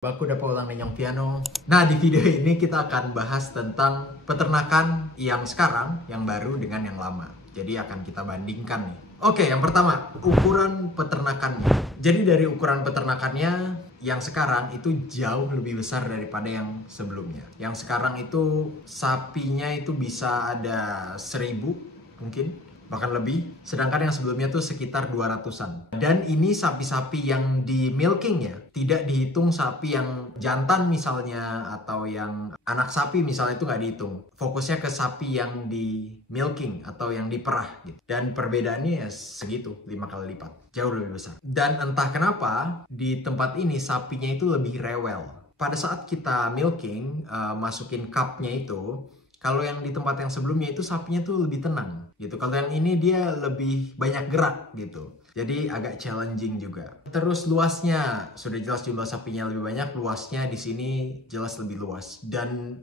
Aku udah pulang Nenyong Piano. Nah, di video ini kita akan bahas tentang peternakan yang sekarang, yang baru dengan yang lama. Jadi akan kita bandingkan nih. Oke, yang pertama, ukuran peternakannya. Jadi dari ukuran peternakannya, yang sekarang itu jauh lebih besar daripada yang sebelumnya. Yang sekarang itu sapinya itu bisa ada 1000 mungkin, bahkan lebih. Sedangkan yang sebelumnya tuh sekitar 200-an. Dan ini sapi-sapi yang di milking ya, tidak dihitung sapi yang jantan misalnya, atau yang anak sapi misalnya, itu nggak dihitung. Fokusnya ke sapi yang di milking atau yang diperah gitu. Dan perbedaannya ya segitu, 5 kali lipat. Jauh lebih besar. Dan entah kenapa di tempat ini sapinya itu lebih rewel. Pada saat kita milking, masukin cupnya itu, kalau yang di tempat yang sebelumnya itu sapinya tuh lebih tenang gitu. Kalau yang ini dia lebih banyak gerak gitu. Jadi agak challenging juga. Terus luasnya, sudah jelas jumlah sapinya lebih banyak, luasnya di sini jelas lebih luas. Dan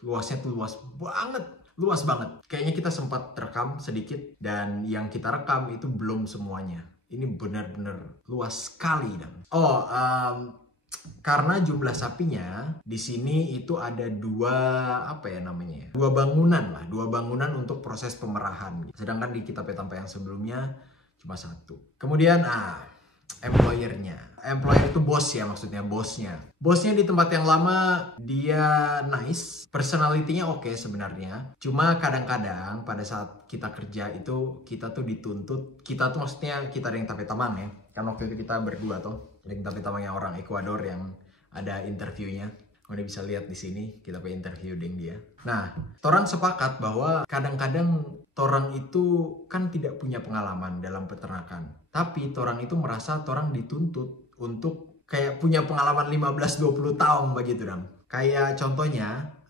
luasnya tuh luas banget. Luas banget. Kayaknya kita sempat rekam sedikit, dan yang kita rekam itu belum semuanya. Ini benar-benar luas sekali. Karena jumlah sapinya di sini itu ada dua bangunan untuk proses pemerahan. Sedangkan di Kita Petampa yang sebelumnya cuma satu. Kemudian employer itu bos ya, maksudnya bosnya di tempat yang lama dia nice, personality-nya oke sebenarnya. Cuma kadang-kadang pada saat kita kerja itu kita tuh dituntut, kita tuh maksudnya kita yang Tape Tamang ya, kan waktu itu kita berdua tuh yang Tape Tamangnya orang Ekuador yang ada interviewnya. Udah bisa lihat di sini kita pe interview dengan dia. Nah, torang sepakat bahwa kadang-kadang torang itu kan tidak punya pengalaman dalam peternakan. Tapi torang itu merasa torang dituntut untuk kayak punya pengalaman 15-20 tahun begitu dong. Kayak contohnya,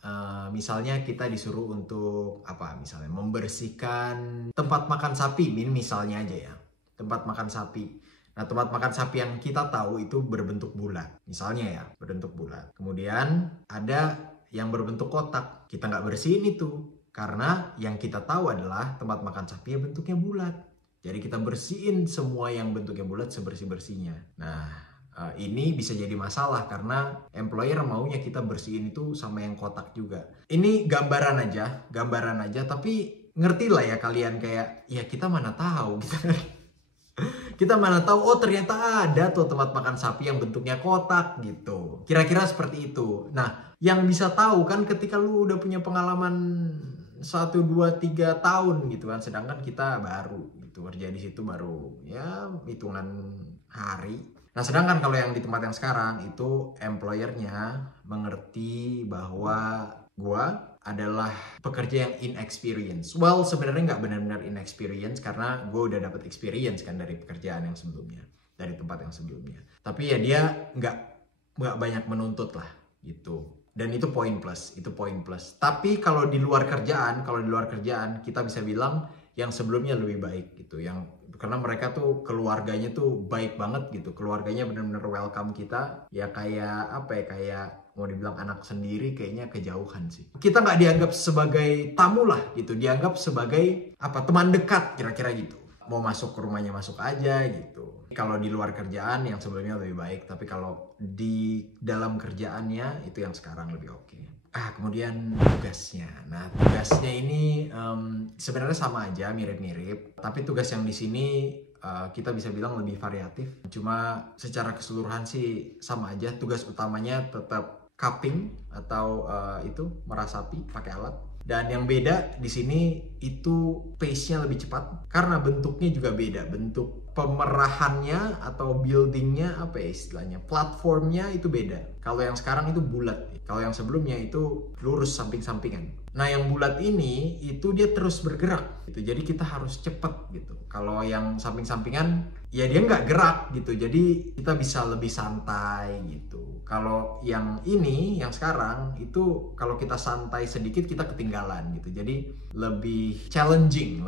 misalnya kita disuruh untuk misalnya membersihkan tempat makan sapi, misalnya aja ya. Tempat makan sapi. Nah, tempat makan sapi yang kita tahu itu berbentuk bulat. Misalnya ya, berbentuk bulat. Kemudian ada yang berbentuk kotak. Kita nggak bersihin itu. Karena yang kita tahu adalah tempat makan sapi yang bentuknya bulat. Jadi kita bersihin semua yang bentuknya bulat sebersih-bersihnya. Nah, ini bisa jadi masalah karena employer maunya kita bersihin itu sama yang kotak juga. Ini gambaran aja. Tapi ngerti lah ya kalian, kayak, ya kita mana tahu gitu. Kita mana tahu, oh ternyata ada tuh tempat makan sapi yang bentuknya kotak gitu. Kira-kira seperti itu. Nah, yang bisa tahu kan ketika lu udah punya pengalaman 1, 2, 3 tahun gitu kan. Sedangkan kita baru gitu, kerja di situ baru ya hitungan hari. Nah, sedangkan kalau yang di tempat yang sekarang itu employernya mengerti bahwa gua adalah pekerja yang inexperience. Well, sebenarnya nggak benar-benar inexperience karena gue udah dapet experience kan dari pekerjaan yang sebelumnya, dari tempat yang sebelumnya. Tapi ya dia nggak banyak menuntut lah gitu. Dan itu poin plus, Tapi kalau di luar kerjaan kita bisa bilang yang sebelumnya lebih baik gitu. Karena mereka tuh keluarganya tuh baik banget gitu. Keluarganya benar-benar welcome kita. Ya kayak mau dibilang anak sendiri, kayaknya kejauhan sih. Kita nggak dianggap sebagai tamu lah gitu, dianggap sebagai teman dekat kira-kira gitu. Mau masuk ke rumahnya masuk aja gitu. Kalau di luar kerjaan yang sebelumnya lebih baik, tapi kalau di dalam kerjaannya itu yang sekarang lebih oke. Kemudian tugasnya. Nah, tugasnya ini sebenarnya sama aja, mirip-mirip. Tapi tugas yang di sini kita bisa bilang lebih variatif. Cuma secara keseluruhan sih sama aja. Tugas utamanya tetap cupping atau merah sapi pakai alat. Dan yang beda di sini itu pace-nya lebih cepat karena bentuknya juga beda. Bentuk pemerahannya atau buildingnya istilahnya, platformnya itu beda. Kalau yang sekarang itu bulat, kalau yang sebelumnya itu lurus samping-sampingan. Nah, yang bulat ini itu dia terus bergerak gitu. Jadi kita harus cepet gitu. Kalau yang samping-sampingan ya dia nggak gerak gitu. Jadi kita bisa lebih santai gitu. Kalau yang ini, yang sekarang itu kalau kita santai sedikit kita ketinggalan gitu. Jadi lebih challenging.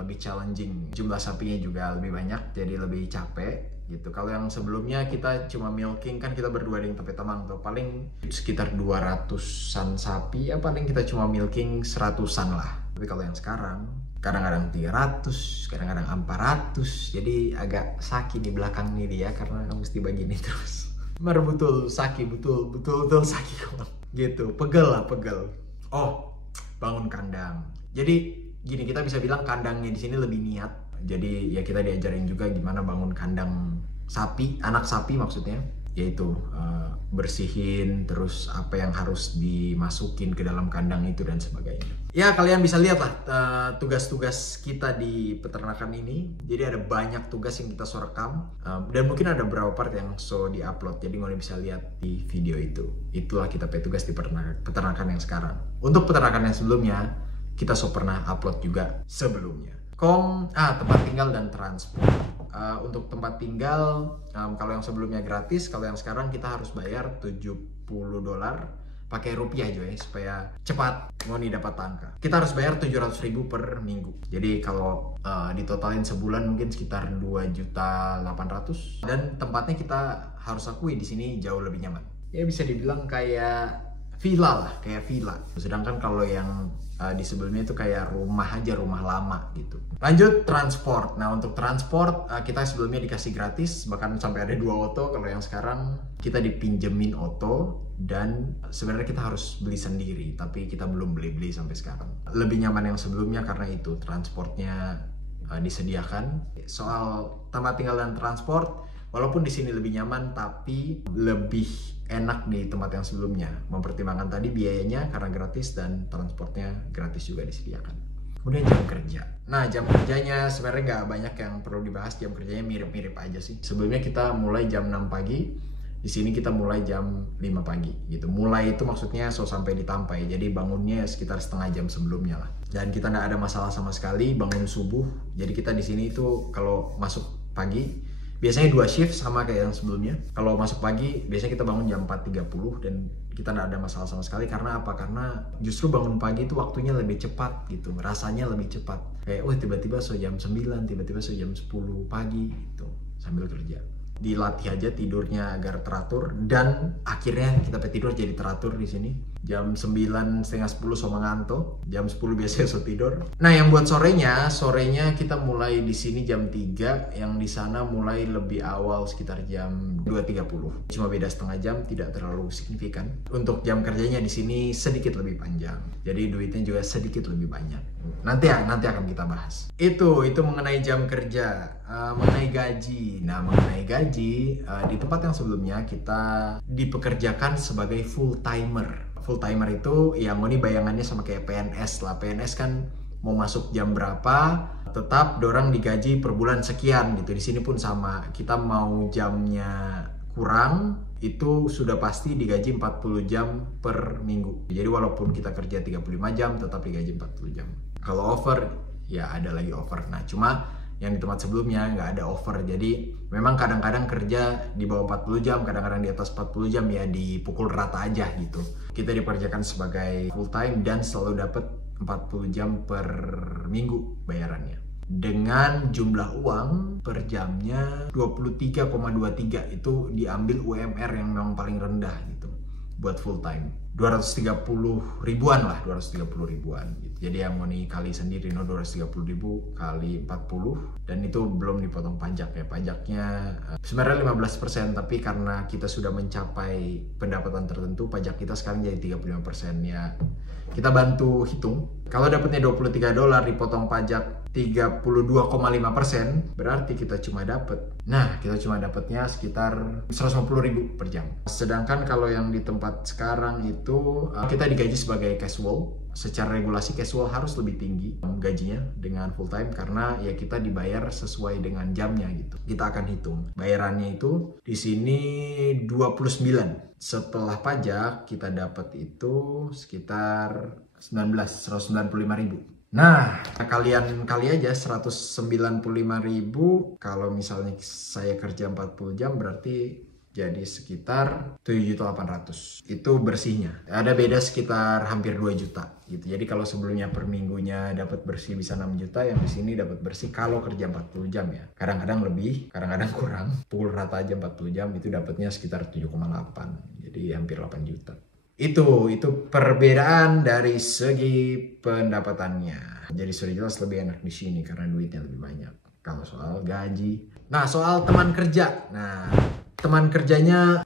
Jumlah sapinya juga lebih banyak, jadi lebih capek gitu. Kalau yang sebelumnya kita cuma milking, kan kita berdua dengan Tape Tamang tuh paling sekitar 200-an sapi ya, paling kita cuma milking 100-an lah. Tapi kalau yang sekarang kadang-kadang 300, kadang-kadang 400, jadi agak sakit di belakang nih dia karena mesti begini terus. Betul, Saki, betul Saki kawan. Gitu, pegel lah, pegel. Oh, bangun kandang. Jadi gini, kita bisa bilang kandangnya di sini lebih niat. Jadi ya kita diajarin juga gimana bangun kandang sapi, anak sapi maksudnya, yaitu bersihin, terus apa yang harus dimasukin ke dalam kandang itu dan sebagainya. Ya kalian bisa lihat lah tugas-tugas kita di peternakan ini. Jadi ada banyak tugas yang kita so rekam, dan mungkin ada beberapa part yang so di-upload. Jadi kalian bisa lihat di video itu. Itulah kita punya tugas di peternakan yang sekarang. Untuk peternakan yang sebelumnya, kita so pernah upload juga sebelumnya. Tempat tinggal dan transport. Untuk tempat tinggal, kalau yang sebelumnya gratis, kalau yang sekarang kita harus bayar $70 pakai rupiah aja ya, supaya cepat Ngoni dapat angka. Kita harus bayar 700.000 per minggu. Jadi kalau ditotalin sebulan mungkin sekitar 2.800.000. Dan tempatnya kita harus akui di sini jauh lebih nyaman. Ya bisa dibilang kayak villa lah, kayak villa. Sedangkan kalau yang di sebelumnya itu kayak rumah aja, rumah lama gitu. Lanjut transport. Nah untuk transport kita sebelumnya dikasih gratis, bahkan sampai ada 2 auto. Kalau yang sekarang kita dipinjemin auto dan sebenarnya kita harus beli sendiri, tapi kita belum beli sampai sekarang. Lebih nyaman yang sebelumnya karena itu transportnya disediakan. Soal tempat tinggal dan transport, walaupun di sini lebih nyaman, tapi lebih enak di tempat yang sebelumnya. Mempertimbangkan tadi biayanya karena gratis dan transportnya gratis juga disediakan. Kemudian jam kerja. Nah jam kerjanya sebenarnya nggak banyak yang perlu dibahas. Jam kerjanya mirip-mirip aja sih. Sebelumnya kita mulai jam 6 pagi. Di sini kita mulai jam 5 pagi gitu. Mulai itu maksudnya sampai di Tampai. Jadi bangunnya sekitar setengah jam sebelumnya lah. Dan kita nggak ada masalah sama sekali bangun subuh. Jadi kita di sini itu kalau masuk pagi biasanya 2 shift sama kayak yang sebelumnya. Kalau masuk pagi biasanya kita bangun jam 4.30 dan kita nggak ada masalah sama sekali. Karena apa? Karena justru bangun pagi itu waktunya lebih cepat gitu. Rasanya lebih cepat. Kayak tiba-tiba jam 9, tiba-tiba jam 10 pagi gitu sambil kerja. Dilatih aja tidurnya agar teratur, dan akhirnya kita tidur jadi teratur di sini. Jam 9, setengah 10 so mengantuk, jam 10 biasanya so tidur. Nah yang buat sorenya kita mulai di sini jam 3, yang di sana mulai lebih awal sekitar jam 2.30. Cuma beda setengah jam, tidak terlalu signifikan. Untuk jam kerjanya di sini sedikit lebih panjang, jadi duitnya juga sedikit lebih banyak. Nanti akan kita bahas. Itu mengenai jam kerja. Mengenai gaji. Nah mengenai gaji, di tempat yang sebelumnya kita dipekerjakan sebagai full timer. Full timer itu ya Ngoni bayangannya sama kayak PNS lah. PNS kan mau masuk jam berapa tetap dorang digaji per bulan sekian gitu. Di sini pun sama. Kita mau jamnya kurang itu sudah pasti digaji 40 jam per minggu. Jadi walaupun kita kerja 35 jam tetap digaji 40 jam. Kalau over ya ada lagi over. Nah cuma yang di tempat sebelumnya nggak ada over. Jadi memang kadang-kadang kerja di bawah 40 jam, kadang-kadang di atas 40 jam ya dipukul rata aja gitu. Kita dikerjakan sebagai full time dan selalu dapat 40 jam per minggu bayarannya. Dengan jumlah uang per jamnya 23,23 itu diambil UMR yang memang paling rendah gitu buat full time. 230 ribuan lah, 230 ribuan gitu. Jadi yang mau dikali sendiri 230 ribu kali 40, dan itu belum dipotong pajak ya. Pajaknya sebenarnya 15%, tapi karena kita sudah mencapai pendapatan tertentu, pajak kita sekarang jadi 35% ya. Kita bantu hitung. Kalau dapatnya $23 dipotong pajak 32,5%, berarti kita cuma dapatnya sekitar 150.000 per jam. Sedangkan kalau yang di tempat sekarang itu kita digaji sebagai casual. Secara regulasi casual harus lebih tinggi gajinya dengan full time karena ya kita dibayar sesuai dengan jamnya gitu. Kita akan hitung. Bayarannya itu di sini 29. Setelah pajak kita dapat itu sekitar 195.000. Nah, kalian kali aja 195.000 kalau misalnya saya kerja 40 jam berarti jadi sekitar 7.800.000. Itu bersihnya. Ada beda sekitar hampir 2 juta gitu. Jadi kalau sebelumnya per minggunya dapat bersih bisa 6 juta, yang di sini dapat bersih kalau kerja 40 jam ya. Kadang-kadang lebih, kadang-kadang kurang. Pukul rata aja 40 jam itu dapatnya sekitar 7,8. Jadi hampir 8 juta. Itu perbedaan dari segi pendapatannya. Jadi sudah jelas lebih enak di sini karena duitnya lebih banyak. Kalau soal gaji. Nah, soal teman kerja. Nah, teman kerjanya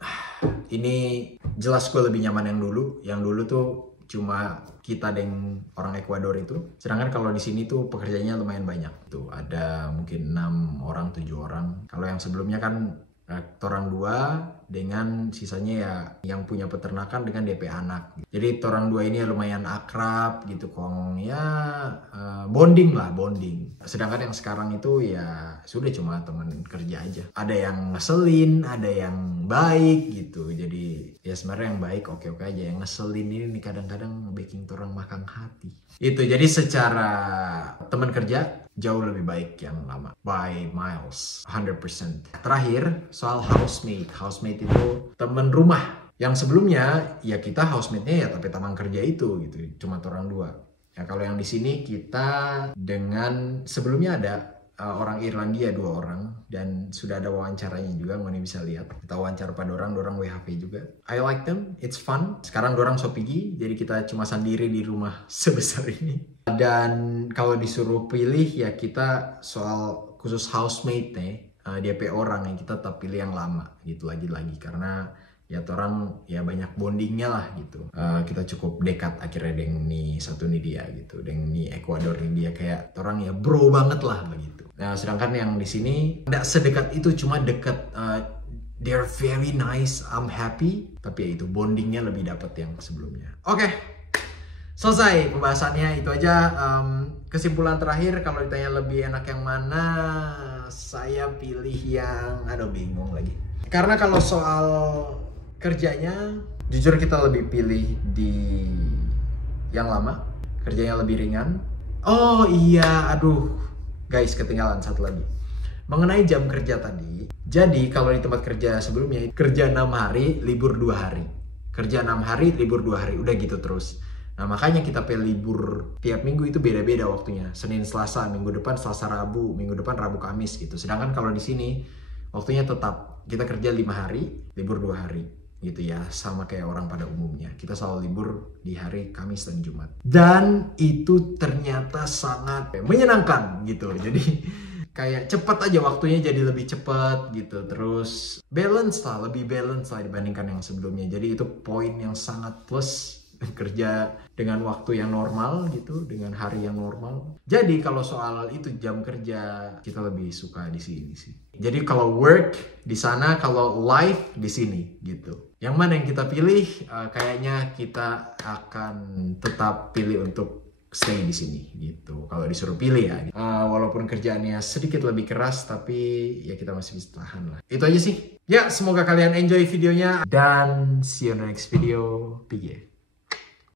ini jelas gue lebih nyaman yang dulu. Yang dulu tuh cuma kita dan orang Ekuador itu. Sedangkan kalau di sini tuh pekerjaannya lumayan banyak. Tuh ada mungkin 6 orang, 7 orang. Kalau yang sebelumnya kan orang 2 dengan sisanya ya yang punya peternakan dengan DP anak. Jadi orang 2 ini lumayan akrab gitu, kong ya bonding lah, bonding. Sedangkan yang sekarang itu ya sudah cuma teman kerja aja. Ada yang ngeselin, ada yang baik gitu. Jadi ya sebenarnya yang baik oke-oke aja. Yang ngeselin ini kadang-kadang bikin orang makan hati. Itu jadi secara teman kerja jauh lebih baik yang lama by miles 100%. Terakhir soal housemate. Housemate itu teman rumah. Yang sebelumnya ya kita housemate-nya ya tapi teman kerja itu gitu. Cuma orang 2. Ya kalau yang di sini kita dengan sebelumnya ada orang Irlandia 2 orang dan sudah ada wawancaranya juga, Ngoni bisa lihat. Kita wawancara pada orang WHP juga. I like them, it's fun. Sekarang orang so pergi, jadi kita cuma sendiri di rumah sebesar ini. Dan kalau disuruh pilih ya kita soal khusus housemate nih, DP orang yang kita tetap pilih yang lama gitu lagi-lagi karena ya orang ya banyak bondingnya lah gitu. Kita cukup dekat akhirnya dengan satu nih dia gitu, dengan Ekuador ini dia kayak orang ya bro banget lah begitu. Nah sedangkan yang di sini tidak sedekat itu, cuma dekat. They're very nice, I'm happy, tapi ya itu bondingnya lebih dapat yang sebelumnya. Oke. Selesai pembahasannya, itu aja. Kesimpulan terakhir, kalau ditanya lebih enak yang mana, saya pilih yang, aduh bingung lagi. Karena kalau soal kerjanya, jujur kita lebih pilih di yang lama, kerjanya lebih ringan. Oh iya, aduh guys ketinggalan satu lagi. Mengenai jam kerja tadi, jadi kalau di tempat kerja sebelumnya, kerja 6 hari, libur 2 hari. Kerja 6 hari, libur 2 hari, udah gitu terus. Nah makanya kita pilih libur tiap minggu itu beda-beda waktunya. Senin, Selasa, minggu depan Selasa, Rabu, minggu depan Rabu, Kamis gitu. Sedangkan kalau di sini waktunya tetap kita kerja 5 hari, libur 2 hari gitu ya. Sama kayak orang pada umumnya. Kita selalu libur di hari Kamis dan Jumat. Dan itu ternyata sangat menyenangkan gitu. Jadi kayak cepat aja waktunya, jadi lebih cepat gitu. Terus balance lah, lebih balance lah dibandingkan yang sebelumnya. Jadi itu poin yang sangat plus. Kerja dengan waktu yang normal gitu, dengan hari yang normal. Jadi kalau soal itu jam kerja kita lebih suka di sini sih. Jadi kalau work di sana, kalau life di sini gitu. Yang mana yang kita pilih? Kayaknya kita akan tetap pilih untuk stay di sini gitu. Kalau disuruh pilih ya. Walaupun kerjaannya sedikit lebih keras, tapi ya kita masih bisa tahan lah. Itu aja sih. Ya, semoga kalian enjoy videonya dan see you in the next video. PG.